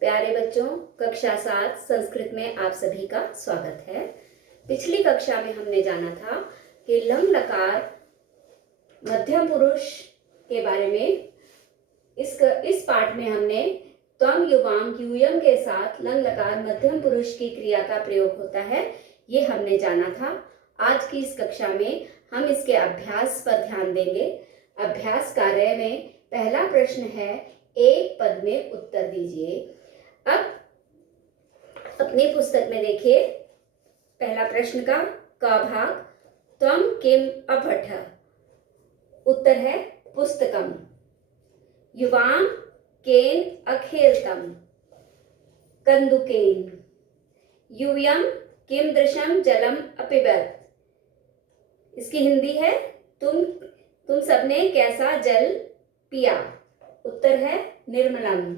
प्यारे बच्चों, कक्षा 7 संस्कृत में आप सभी का स्वागत है। पिछली कक्षा में हमने जाना था कि लंग लकार मध्यम पुरुष के बारे में। इस पाठ में हमने त्वम युवाम यूयम के साथ लंग लकार मध्यम पुरुष की क्रिया का प्रयोग होता है, ये हमने जाना था। आज की इस कक्षा में हम इसके अभ्यास पर ध्यान देंगे। अभ्यास कार्य में पहला प्रश्न है, एक पद में उत्तर दीजिए। अब अपनी पुस्तक में देखिए, पहला प्रश्न का भाग, त्वम किम अपठ। उत्तर है पुस्तकम। युवाम केन अखेलतम कंदुकेन। यूयम किम दृशम जलम अपिबत। इसकी हिंदी है, तुम सबने कैसा जल पिया। उत्तर है निर्मलम।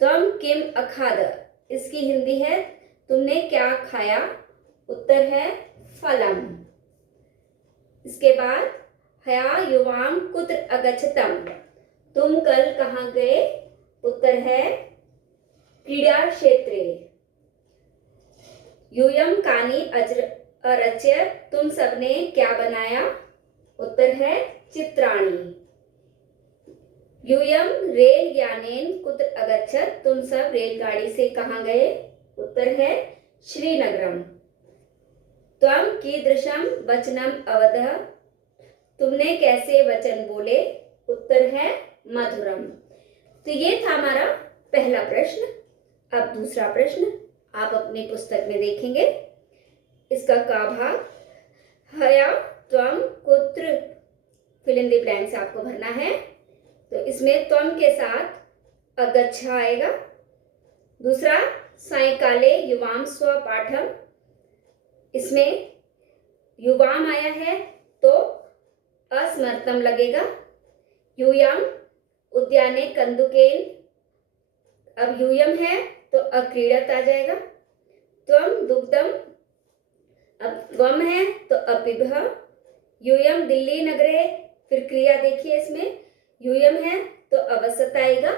त्वम किम अखाद। इसकी हिंदी है, तुमने क्या खाया। उत्तर है फलम। इसके बाद, हया युवाम कुत्र अगच्छतम। तुम कल कहाँ गए। उत्तर है क्रीड़ा क्षेत्रे। यूयम कानी अरच्य। तुम सबने क्या बनाया। उत्तर है चित्राणि। यूयम रेल यानेन कुत्र अगच्छत। तुम सब रेलगाड़ी से कहाँ गए। उत्तर है श्रीनगरम। त्वम कीदृशम वचनम अवदः। तुमने कैसे वचन बोले। उत्तर है मधुरम। तो ये था हमारा पहला प्रश्न। अब दूसरा प्रश्न आप अपनी पुस्तक में देखेंगे। इसका का भाग, हया त्वम कुत्र, फिल इन द ब्लैंक्स आपको भरना है। तो इसमें त्वम के साथ अगच्छ आएगा। दूसरा, सायकाले युवाम स्वपाठम। इसमें युवाम आया है तो अस्मर्तम लगेगा। यूयम उद्याने कंदुकेन। अब यूयम है तो अक्रीड़त आ जाएगा। त्वम दुग्धम। अब त्वम है तो अपिभः। यूयम दिल्ली नगरे। फिर क्रिया देखिए, इसमें यूयम है तो अवसत आएगा।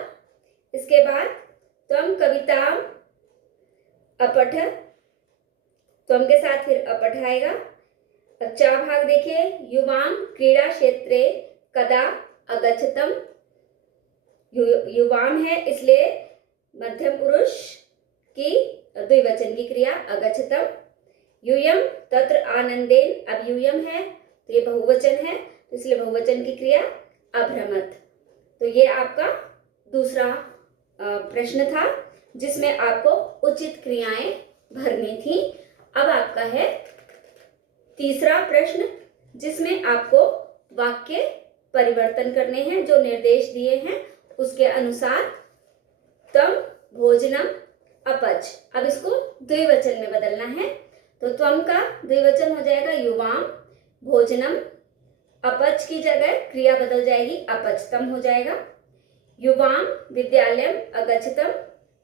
इसके बाद त्वम कविता अपठ। त्वम के साथ फिर अपठ आएगा। अच्छा भाग देखिए, युवाम क्रीड़ा क्षेत्रे कदा अगच्छतम। युवाम है इसलिए मध्यम पुरुष की द्विवचन की क्रिया अगच्छतम। यूयम तत्र आनंदेन। अब यूयम है तो ये बहुवचन है, तो इसलिए बहुवचन की क्रिया अभ्रमत। तो ये आपका दूसरा प्रश्न था, जिसमें आपको उचित क्रियाएं भरनी थी। अब आपका है तीसरा प्रश्न, जिसमें आपको वाक्य परिवर्तन करने हैं। जो निर्देश दिए हैं उसके अनुसार। त्वम भोजनम अपच। अब इसको द्विवचन में बदलना है। तो त्वम का द्विवचन हो जाएगा युवाम। भोजनम, अपच की जगह क्रिया बदल जाएगी, अपचतम हो जाएगा। युवाम विद्यालयम अगच्छतम।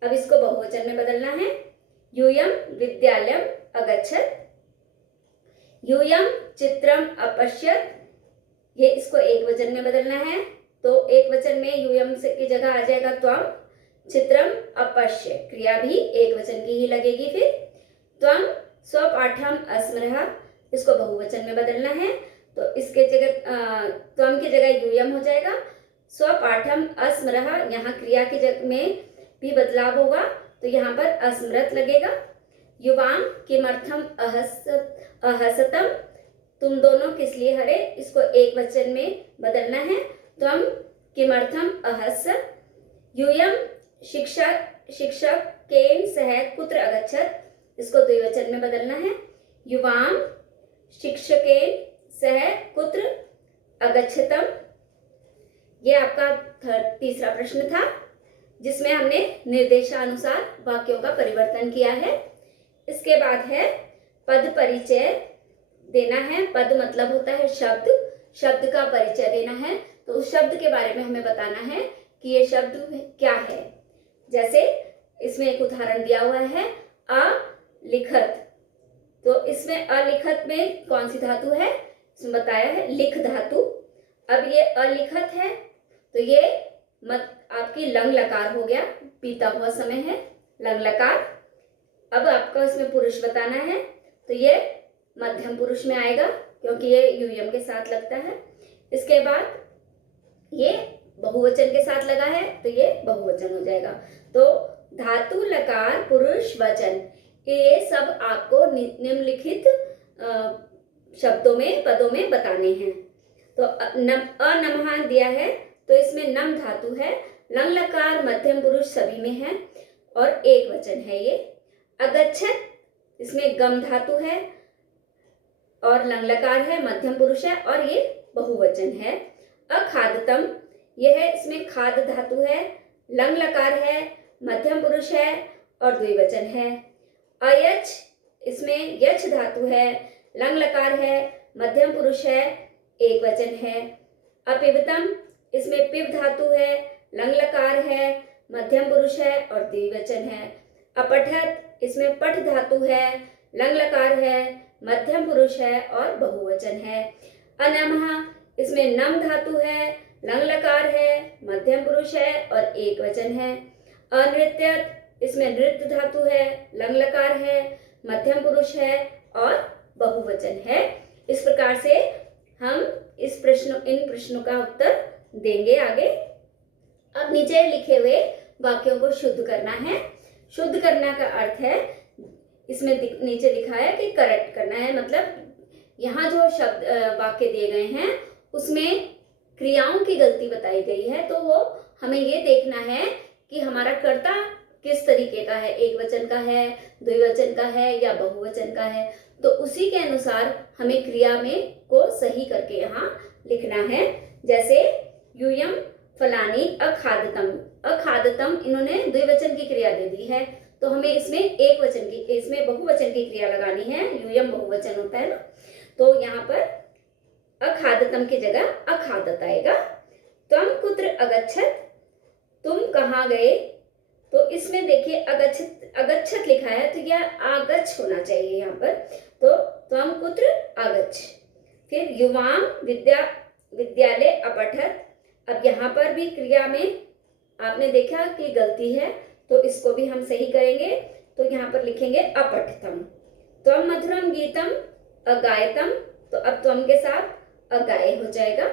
अब इसको बहुवचन में बदलना है, यूयम विद्यालयम अगच्छत। यूयम चित्रम अपश्यत। ये इसको एक वचन में बदलना है, तो एक वचन में यूयम से की जगह आ जाएगा त्वम। चित्रम अपश्य, क्रिया भी एक वचन की ही लगेगी। फिर त्वम स्वपाठम अस्मरः। इसको बहुवचन में बदलना है, तो इसके जगह त्वम की जगह यूयम हो जाएगा। स्वपाठम अस्मरः, यहाँ क्रिया की जगह में भी बदलाव होगा, तो यहाँ पर अस्मृत लगेगा। युवाम किमर्थम अहसतम। तुम दोनों किस लिए हरे। इसको एक वचन में बदलना है, त्वम किमर्थम अहस। यूयम शिक्षक केन सह कुत्र अगच्छत। इसको द्विवचन में बदलना है, युवाम शिक्षकेन सह कुत्र अगच्छतम। ये आपका तीसरा प्रश्न था, जिसमें हमने निर्देशानुसार वाक्यों का परिवर्तन किया है। इसके बाद है पद परिचय देना है। पद मतलब होता है शब्द। शब्द का परिचय देना है, तो उस शब्द के बारे में हमें बताना है कि ये शब्द क्या है। जैसे इसमें एक उदाहरण दिया हुआ है, अलिखत। तो इसमें अलिखत में कौन सी धातु है, इसमें बताया है लिख धातु। अब ये अलिखत है तो ये आपकी लंग लकार हो गया, बीता हुआ समय है, लंग लकार। अब आपको इसमें पुरुष बताना है, तो ये मध्यम पुरुष में आएगा क्योंकि ये यूयम के साथ लगता है। इसके बाद ये बहुवचन के साथ लगा है तो ये बहुवचन हो जाएगा। तो धातु लकार पुरुष वचन, ये सब आपको निम्नलिखित शब्दों में, पदों में बताने हैं। तो अनमः दिया है तो इसमें नम धातु है, लंग लकार मध्यम पुरुष सभी में है और एक वचन है ये। अगच्छत, इसमें गम धातु है और लंग लकार है, मध्यम पुरुष है और ये बहुवचन है। अखादतम, यह है, इसमें खाद धातु है, लंग लकार है, मध्यम पुरुष है और द्विवचन है। अयच, इसमें यच धातु है, लंग लकार है, मध्यम पुरुष है, एक वचन है। अपिबतम, इसमें पिब धातु है, लंग लकार है, मध्यम पुरुष है और द्विवचन है। अपठत, इसमें पठ धातु है, लंग लकार है, मध्यम पुरुष है और बहुवचन है। अनमः, इसमें नम धातु है, लंग लकार है, मध्यम पुरुष है और एक वचन है। अनृत्यत, इसमें नृत्य धातु है, लंग लकार है, मध्यम पुरुष है और बहुवचन है। इस प्रकार से हम इन प्रश्नों का उत्तर देंगे आगे। अब नीचे लिखे हुए वाक्यों को शुद्ध करना है। शुद्ध करना का अर्थ है, इसमें नीचे लिखा है कि करेक्ट करना है, मतलब यहाँ जो शब्द वाक्य दिए गए हैं उसमें क्रियाओं की गलती बताई गई है, तो वो हमें ये देखना है कि हमारा कर्ता किस तरीके का है, एक वचन का है, द्विवचन का है या बहुवचन का है। तो उसी के अनुसार हमें क्रिया में को सही करके यहाँ लिखना है। जैसे यूयम फलानी अखादतम, अखादतम इन्होंने द्विवचन की क्रिया दे दी है, तो हमें इसमें एक वचन की, इसमें बहुवचन की क्रिया लगानी है। यूयम बहुवचन होता है ना, तो यहाँ पर अखादतम की जगह अखादत आएगा। त्वम कुत्र अगच्छत, तुम कहाँ गए, तो इसमें देखिए अगच्छत, अगच्छत लिखा है तो यह आगच्छ होना चाहिए यहाँ पर। तो त्वम कुत्र आगच्छ। फिर युवाम विद्यालय अपठत, अब यहाँ पर भी क्रिया में आपने देखा कि गलती है, तो इसको भी हम सही करेंगे। तो यहाँ पर लिखेंगे अपठतम। त्वम मधुरम गीतम अगायतम, तो अब त्वम के साथ अगाय हो जाएगा।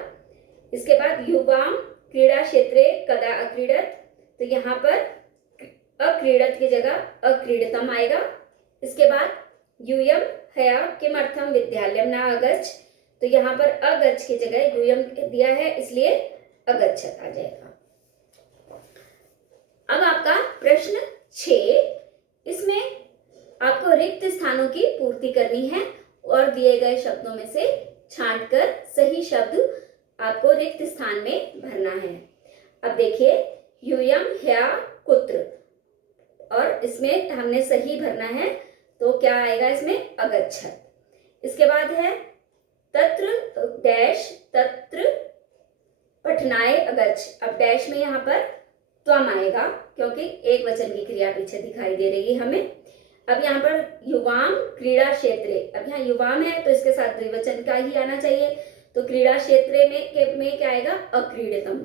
इसके बाद युवाम क्रीड़ा क्षेत्रे कदा अक्रीडत, तो यहाँ पर अक्रीडत की जगह अक्रीडतम आएगा। इसके बाद यूयम हया किमर्थम विद्यालयम न अगच्छ, तो यहाँ पर अगच्छ की जगह यूयम दिया है इसलिए अगच्छत आ जाएगा। अब आपका प्रश्न 6, इसमें आपको रिक्त स्थानों की पूर्ति करनी है और दिए गए शब्दों में से छांटकर सही शब्द आपको रिक्त स्थान में भरना है। अब देखिए यूयम ह्या कुत्र, और इसमें हमने सही भरना है, तो क्या आएगा इसमें अगच्छत। इसके बाद है तत्र डैश तत्र पठनाय अगच्छ, अब डैश में यहाँ पर त्वम आएगा क्योंकि एक वचन की क्रिया पीछे दिखाई दे रही है हमें। अब यहाँ पर युवाम क्रीड़ा क्षेत्रे, अब यहाँ युवाम है तो इसके साथ द्विवचन का ही आना चाहिए, तो क्रीड़ा क्षेत्रे में क्या आएगा अक्रीडितम।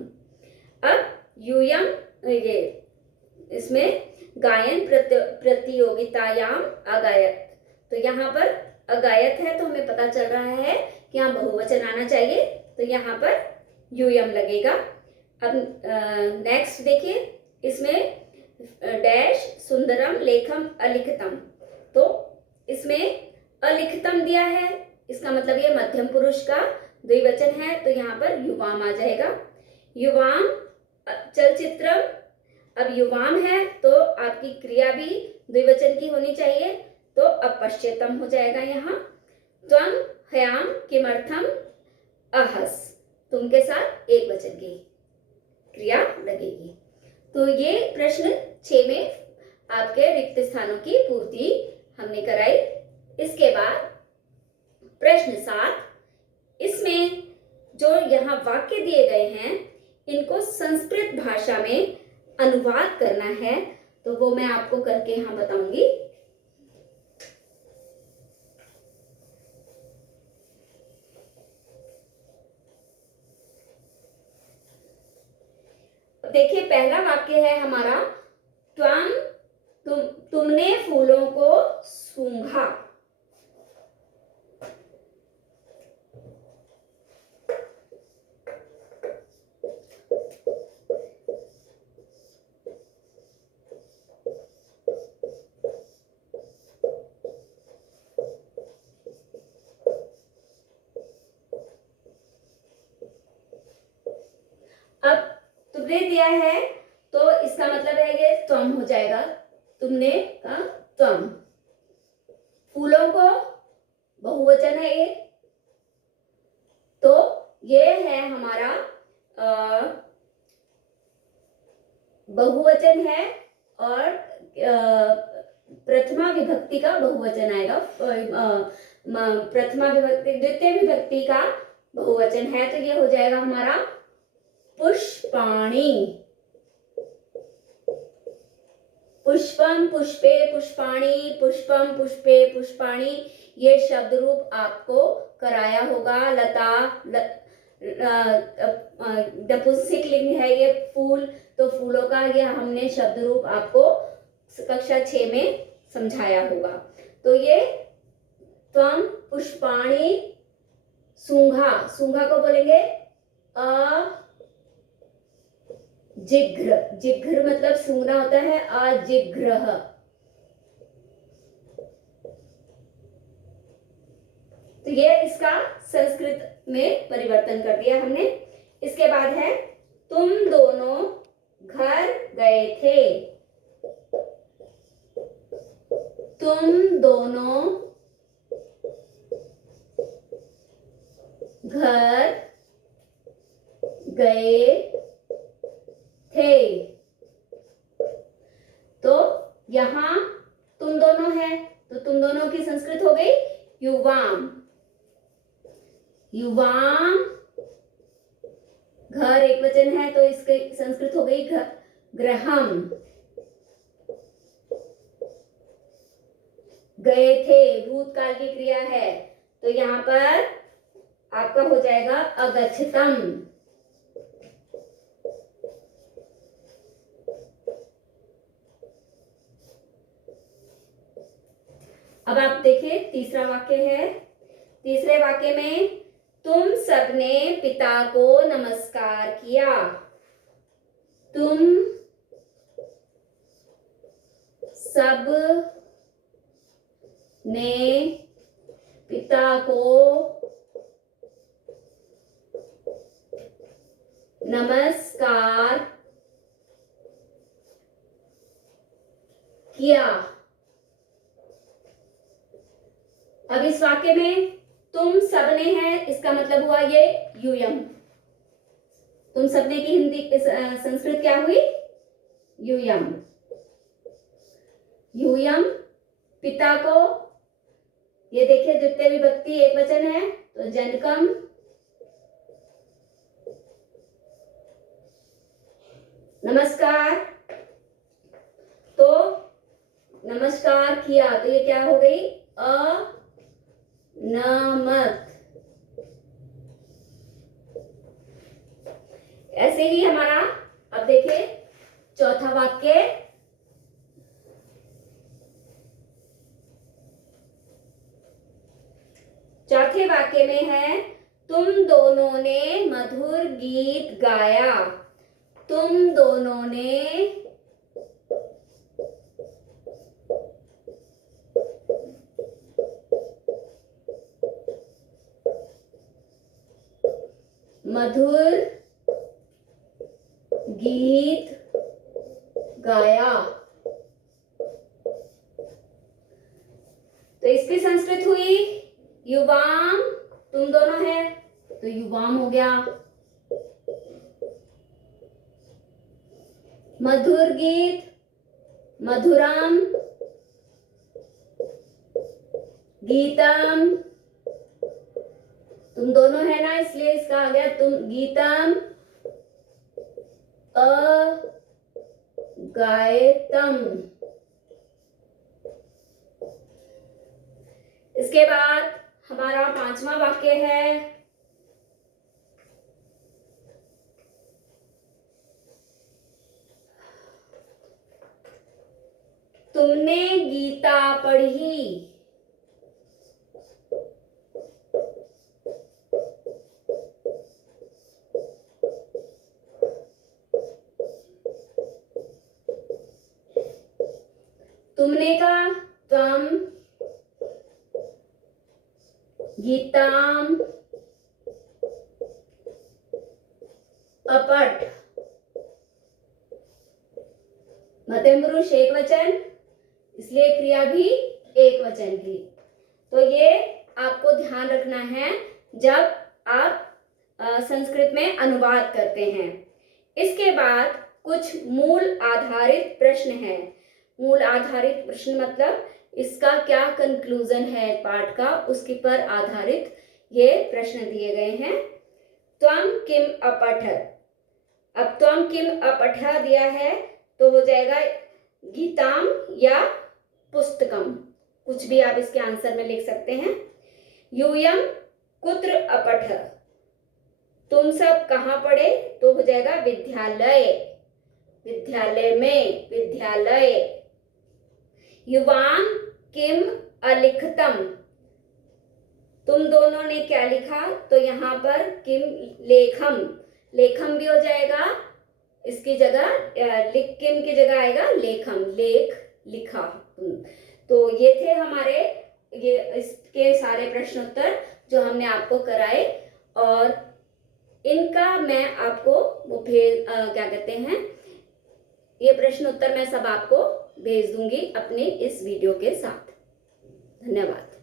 अब यूयम, ये इसमें गायन प्रतियोगितायाम अगायत, तो यहाँ पर अगायत है तो हमें पता चल रहा है कि यहाँ बहुवचन आना चाहिए, तो यहाँ पर यूयम लगेगा। अब नेक्स्ट देखिए, इसमें डैश सुंदरम लेखम अलिखितम, तो इसमें अलिखितम दिया है, इसका मतलब ये मध्यम पुरुष का द्विवचन है, तो यहाँ पर युवाम आ जाएगा। युवाम चलचित्रम, अब युवाम है तो आपकी क्रिया भी द्विवचन की होनी चाहिए, तो अपश्यतम हो जाएगा यहाँ। त्वम हयाम किमर्थम अहस, तुम के साथ एक वचन की क्रिया लगेगी। तो ये प्रश्न 6 में आपके रिक्त स्थानों की पूर्ति हमने कराई। इसके बाद प्रश्न 7, इसमें जो यहाँ वाक्य दिए गए हैं इनको संस्कृत भाषा में अनुवाद करना है, तो वो मैं आपको करके यहाँ बताऊंगी। देखिए पहला वाक्य है हमारा, त्वम तुमने फूलों को सूंघा। अब तुमने दिया है तो इसका मतलब है ये त्वम हो जाएगा, तुमने का त्वम। फूलों को बहुवचन है ये, तो ये है हमारा बहुवचन है और प्रथमा विभक्ति का बहुवचन आएगा। प्रथमा विभक्ति द्वितीय विभक्ति का बहुवचन है, तो ये हो जाएगा हमारा पुष्पाणि। पुष्पम पुष्पे पुष्पाणि, पुष्पम पुष्पे पुष्पाणि, ये शब्द रूप आपको कराया होगा। लता नपुंसक लिंग है ये फूल, तो फूलों का ये हमने शब्द रूप आपको कक्षा 6 में समझाया होगा। तो ये त्वम पुष्पाणि सूंघा, सूंघा को बोलेंगे जिघ्र। जिघ्र मतलब सूंघना होता है, अजिघ्रः। तो ये इसका संस्कृत में परिवर्तन कर दिया हमने। इसके बाद है तुम दोनों घर गए थे। तुम दोनों घर गए थे। तो यहां तुम दोनों है, तो तुम दोनों की संस्कृत हो गई युवाम। युवाम, घर एक वचन है तो इसकी संस्कृत हो गई गृहम। गए थे भूतकाल की क्रिया है, तो यहां पर आपका हो जाएगा अगच्छतम। अब आप देखिए तीसरा वाक्य है। तीसरे वाक्य में तुम सबने पिता को नमस्कार किया। तुम सब ने पिता को नमस्कार किया। अब इस वाक्य में तुम सबने है, इसका मतलब हुआ ये यूयम। तुम सबने की हिंदी संस्कृत क्या हुई? यूयम। यूयम पिता को, ये देखिए द्वितीय विभक्ति एक वचन है तो जनकम। नमस्कार, तो नमस्कार किया, तो ये क्या हो गई? नमक। ऐसे ही हमारा अब देखिए चौथा वाक्य। चौथे वाक्य में है तुम दोनों ने मधुर गीत गाया। तुम दोनों ने मधुर गीत गाया। तो इसकी संस्कृत हुई युवाम। तुम दोनों है तो युवाम हो गया। मधुर गीत मधुरम, गीतम, तुम दोनों है ना इसलिए इसका आ गया तुम गीतम अगायतम। इसके बाद हमारा पांचवा वाक्य है तुमने गीता पढ़ी। तुमने कहा त्वम गीताम अपठ। मध्यम पुरुष एक वचन, इसलिए क्रिया भी एक वचन की। तो ये आपको ध्यान रखना है जब आप संस्कृत में अनुवाद करते हैं। इसके बाद कुछ मूल आधारित प्रश्न है। मूल आधारित प्रश्न मतलब इसका क्या कंक्लूजन है पाठ का, उसके पर आधारित ये प्रश्न दिए गए हैं। त्वम किम अपठत। अब त्वम किम अपठा दिया है तो हो जाएगा गीताम या पुस्तकम, कुछ भी आप इसके आंसर में लिख सकते हैं। यूयम कुत्र अपठ, तुम सब कहाँ पढ़े, तो हो जाएगा विद्यालय, विद्यालय में, विद्यालय। युवाम किम अलिखतम, तुम दोनों ने क्या लिखा, तो यहाँ पर किम लेखम, लेखम भी हो जाएगा, इसकी जगह किम की जगह आएगा लेखम, लेख लिखा। तो ये थे हमारे ये इसके सारे प्रश्नोत्तर जो हमने आपको कराए, और इनका मैं आपको वो क्या कहते हैं, ये प्रश्न उत्तर मैं सब आपको भेज दूंगी अपने इस वीडियो के साथ। धन्यवाद।